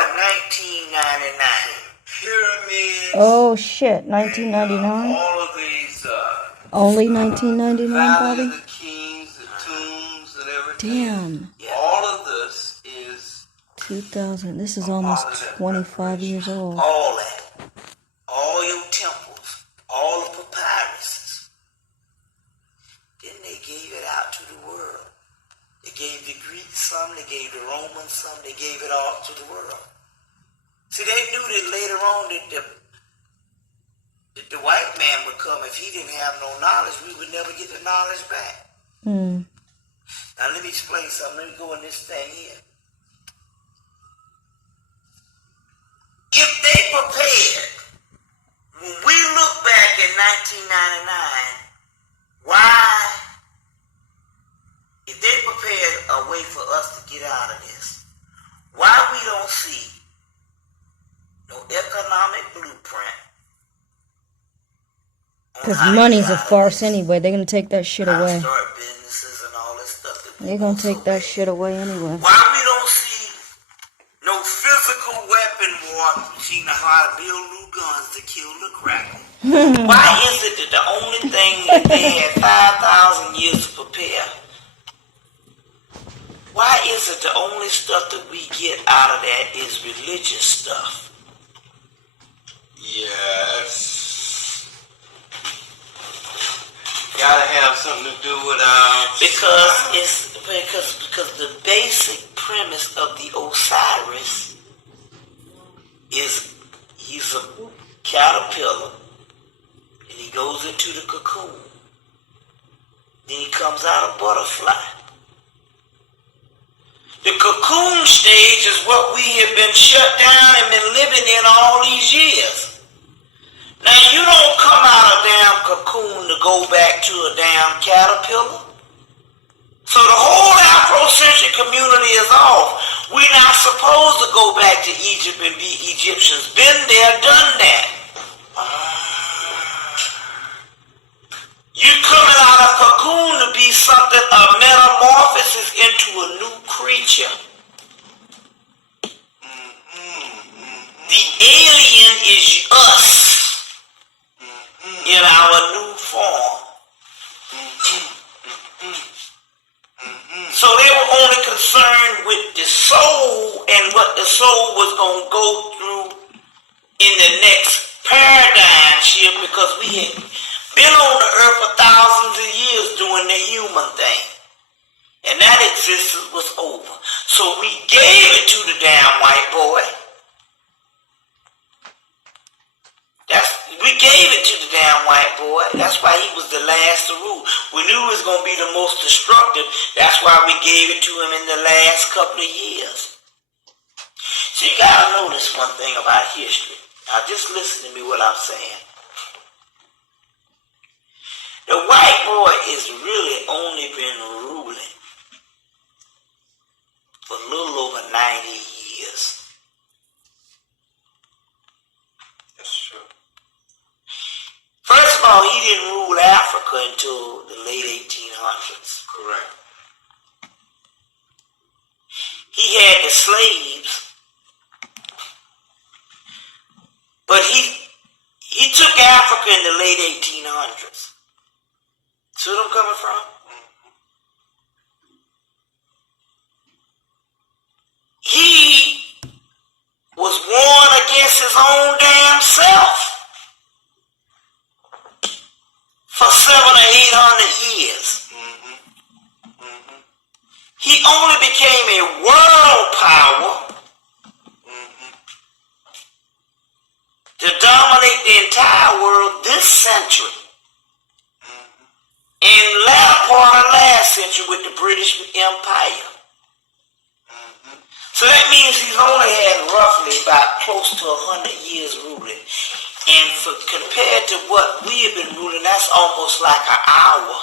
in 1999. Pyramids. Oh shit, 1999? All of these. Only 1999, Valley Bobby? of the Kings, the tombs, and everything. Damn. Yeah. All of this is 2000. This is almost 25 years old. all that. All your temples, all the papyruses. Then they gave it out to the world. They gave the Greeks some, they gave the Romans some, they gave it all to the world. See, they knew that later on that the white man would come. If he didn't have no knowledge, we would never get the knowledge back. Now let me explain something. Let me go in this thing here. If they prepared, when we look back in 1999, why, if they prepared a way for us to get out of this, why we don't see no economic blueprint? Because money's a farce anyway. They're going to take that shit away. Start businesses and all this stuff. They're going to take that shit away anyway. Why we don't see no physical weapon war teaching how to build new guns to kill the cracker? Why is it that the only thing that they had 5,000 years to prepare? Why is it the only stuff that we get out of that is religious stuff? Yes. Gotta have something to do with because the basic premise of the Osiris is he's a caterpillar and he goes into the cocoon. Then he comes out a butterfly. The cocoon stage is what we have been shut down and been living in all these years. Now you don't come out of a damn cocoon to go back to a damn caterpillar. So the whole Afrocentric community is off. We're not supposed to go back to Egypt and be Egyptians. Been there, done that. You're coming out of cocoon to be something, a metamorphosis into a new creature. The alien is us in our new form. So they were only concerned with the soul and what the soul was going to go through in the next paradigm shift, because we had been on the earth for thousands of years doing the human thing. And that existence was over. So we gave it to the damn white boy. We gave it to the damn white boy. That's why he was the last to rule. We knew he was going to be the most destructive. That's why we gave it to him in the last couple of years. So you got to know this one thing about history. Now just listen to me what I'm saying. The white boy has really only been ruling for a little over 90 years. That's true. First of all, he didn't rule Africa until the late 1800s. Correct. He had the slaves, but he took Africa in the late 1800s. See where I'm coming from? He was warned against his own damn self for 700 or 800 years. He only became a world power to dominate the entire world this century. In the latter part of last century with the British Empire. So that means he's only had roughly about close to 100 years ruling. And compared to what we have been ruling, that's almost like an hour.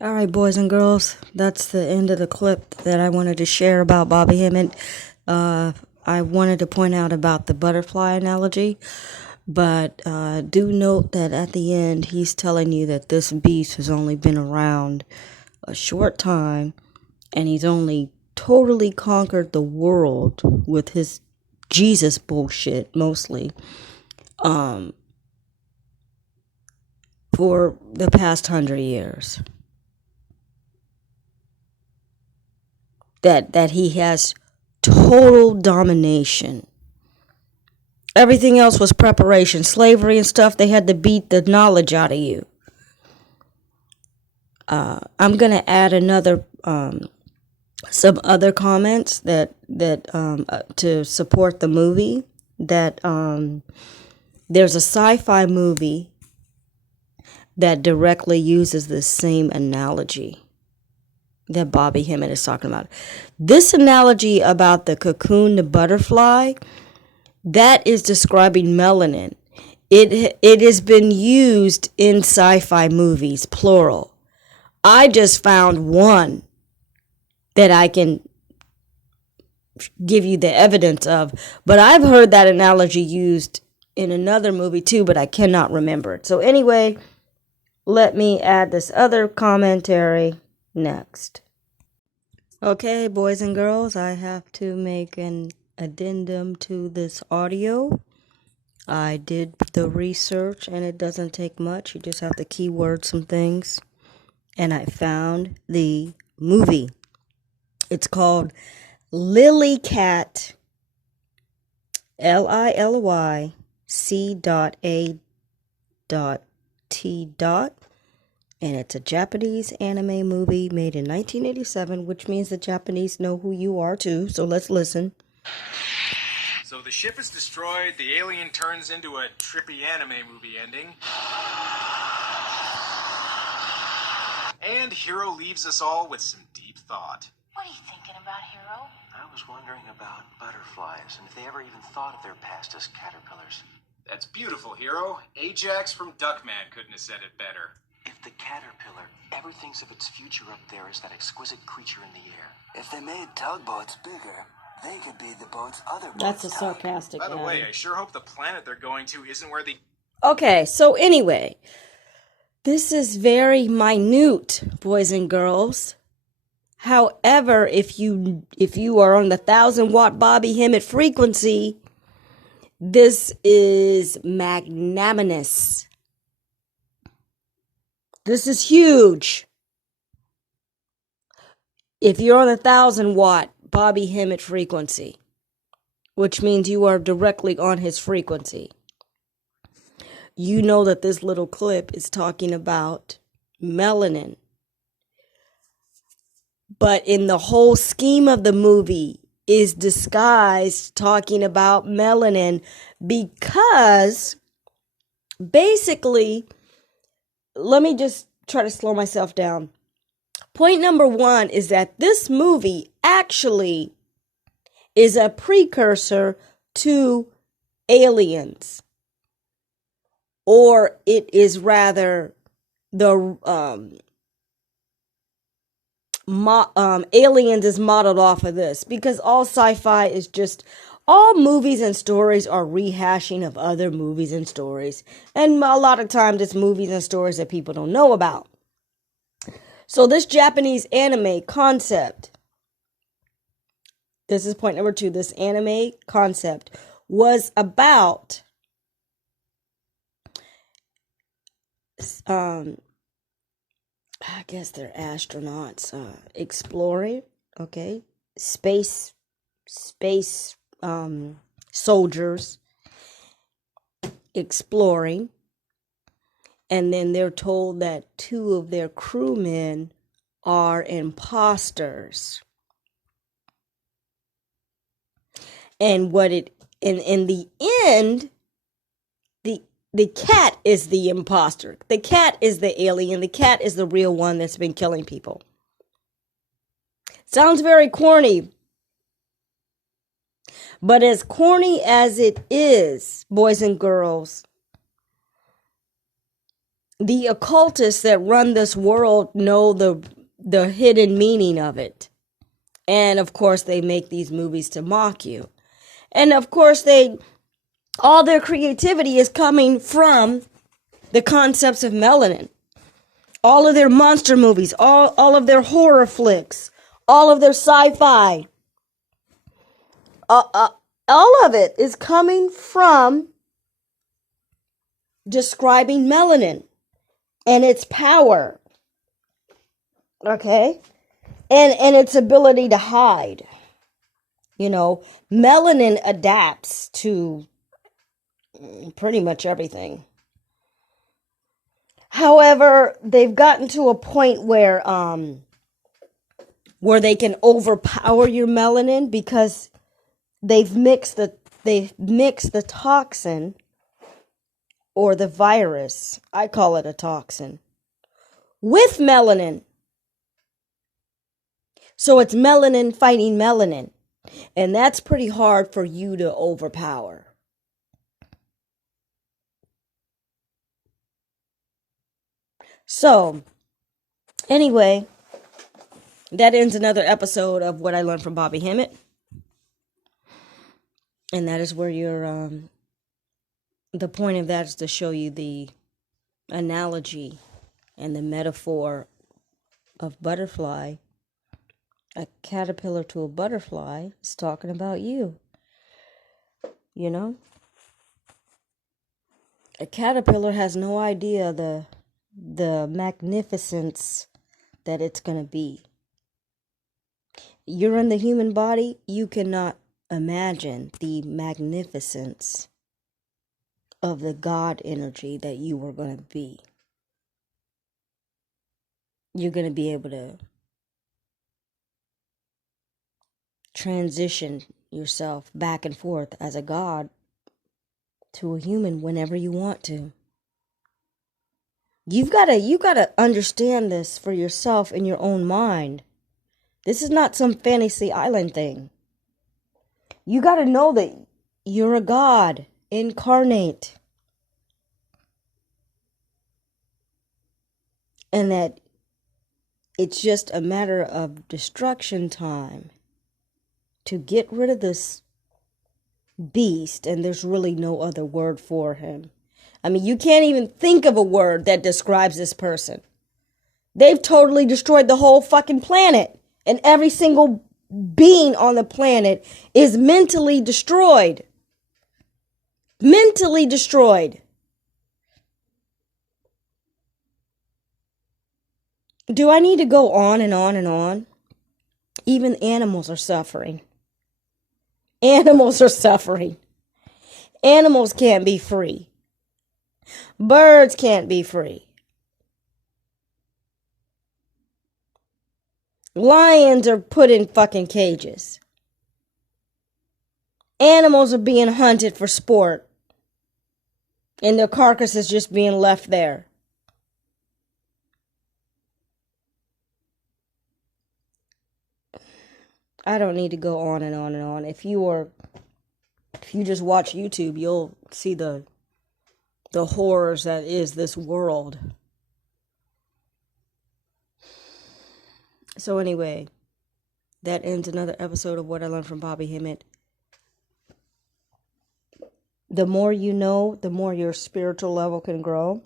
All right, boys and girls, that's the end of the clip that I wanted to share about Bobby Hemmett. I wanted to point out about the butterfly analogy, but do note that at the end, he's telling you that this beast has only been around a short time, and he's only totally conquered the world with his Jesus bullshit, mostly, for the past 100 years. That he has total domination. Everything else was preparation. Slavery and stuff, they had to beat the knowledge out of you. I'm going to add another, some other comments that to support the movie. That there's a sci-fi movie that directly uses the same analogy that Bobby Hemmett is talking about. This analogy about the cocoon, the butterfly, that is describing melanin. It has been used in sci-fi movies, plural. I just found one that I can give you the evidence of, but I've heard that analogy used in another movie too, but I cannot remember it. So anyway, let me add this other commentary next. Okay, boys and girls, I have to make an addendum to this audio. I did the research and it doesn't take much. You just have to keyword some things. And I found the movie. It's called Lily Cat, LILYC.A.T. And it's a Japanese anime movie made in 1987, which means the Japanese know who you are too. So let's listen. So the ship is destroyed, the alien turns into a trippy anime movie ending. And Hero leaves us all with some deep thought. What are you thinking about, Hero? I was wondering about butterflies and if they ever even thought of their past as caterpillars. That's beautiful, Hero. Ajax from Duckman couldn't have said it better. If the caterpillar ever thinks of its future up there as that exquisite creature in the air. If they made tugboats bigger, they could be the boat's other boats. That's a sarcastic. By the way, I sure hope the planet they're going to isn't where the... Okay, so anyway, this is very minute, boys and girls. However, if you are on the 1,000-watt Bobby Hemmett frequency, this is magnanimous. This is huge. If you're on the 1,000-watt Bobby Hemmett frequency, which means you are directly on his frequency, you know that this little clip is talking about melanin. But in the whole scheme of the movie is disguised talking about melanin because basically, let me just try to slow myself down. Point number one is that this movie actually is a precursor to Aliens. Or it is rather the Aliens is modeled off of this, because all sci-fi is just, all movies and stories are rehashing of other movies and stories, and a lot of times it's movies and stories that people don't know about. So this Japanese anime concept, this is point number two, this anime concept was about I guess they're astronauts, exploring, okay, space, soldiers exploring, and then they're told that two of their crewmen are imposters. And in the end, the cat is the imposter. The cat is the alien. The cat is the real one that's been killing people. Sounds very corny. But as corny as it is, boys and girls, the occultists that run this world know the hidden meaning of it. And of course, they make these movies to mock you. And of course, all their creativity is coming from the concepts of melanin. All of their monster movies, all of their horror flicks, all of their sci-fi, all of it is coming from describing melanin and its power, okay, and its ability to hide. You know, melanin adapts to pretty much everything. However, they've gotten to a point where they can overpower your melanin because they've mixed the toxin or the virus. I call it a toxin with melanin. So it's melanin fighting melanin. And that's pretty hard for you to overpower. So, anyway, that ends another episode of What I Learned from Bobby Hemmett. And that is where the point of that is to show you the analogy and the metaphor of butterfly. A caterpillar to a butterfly is talking about you. You know? A caterpillar has no idea the magnificence that it's going to be. You're in the human body, you cannot imagine the magnificence of the God energy that you are going to be. You're going to be able to transition yourself back and forth as a God to a human whenever you want to. You gotta understand this for yourself in your own mind. This is not some fantasy island thing. You gotta know that you're a God incarnate. And that it's just a matter of destruction time to get rid of this beast, and there's really no other word for him. I mean, you can't even think of a word that describes this person. They've totally destroyed the whole fucking planet, and every single being on the planet is mentally destroyed. Mentally destroyed. Do I need to go on and on and on? Even animals are suffering. Animals are suffering. Animals can't be free. Birds can't be free. Lions are put in fucking cages. Animals are being hunted for sport. And their carcasses just being left there. I don't need to go on and on and on. If you just watch YouTube, you'll see the horrors that is this world. So anyway, that ends another episode of What I Learned from Bobby Hemmett. The more you know, the more your spiritual level can grow.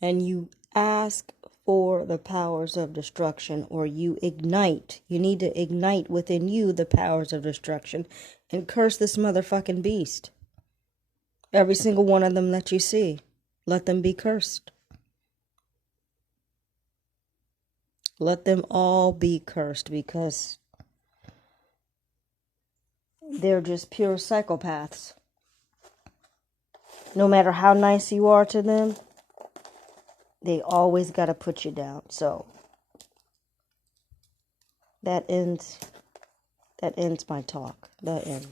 And you ask for the powers of destruction, or you ignite. You need to ignite within you the powers of destruction and curse this motherfucking beast. Every single one of them that you see, let them be cursed. Let them all be cursed, because they're just pure psychopaths. No matter how nice you are to them, they always got to put you down. So that ends my talk. The end.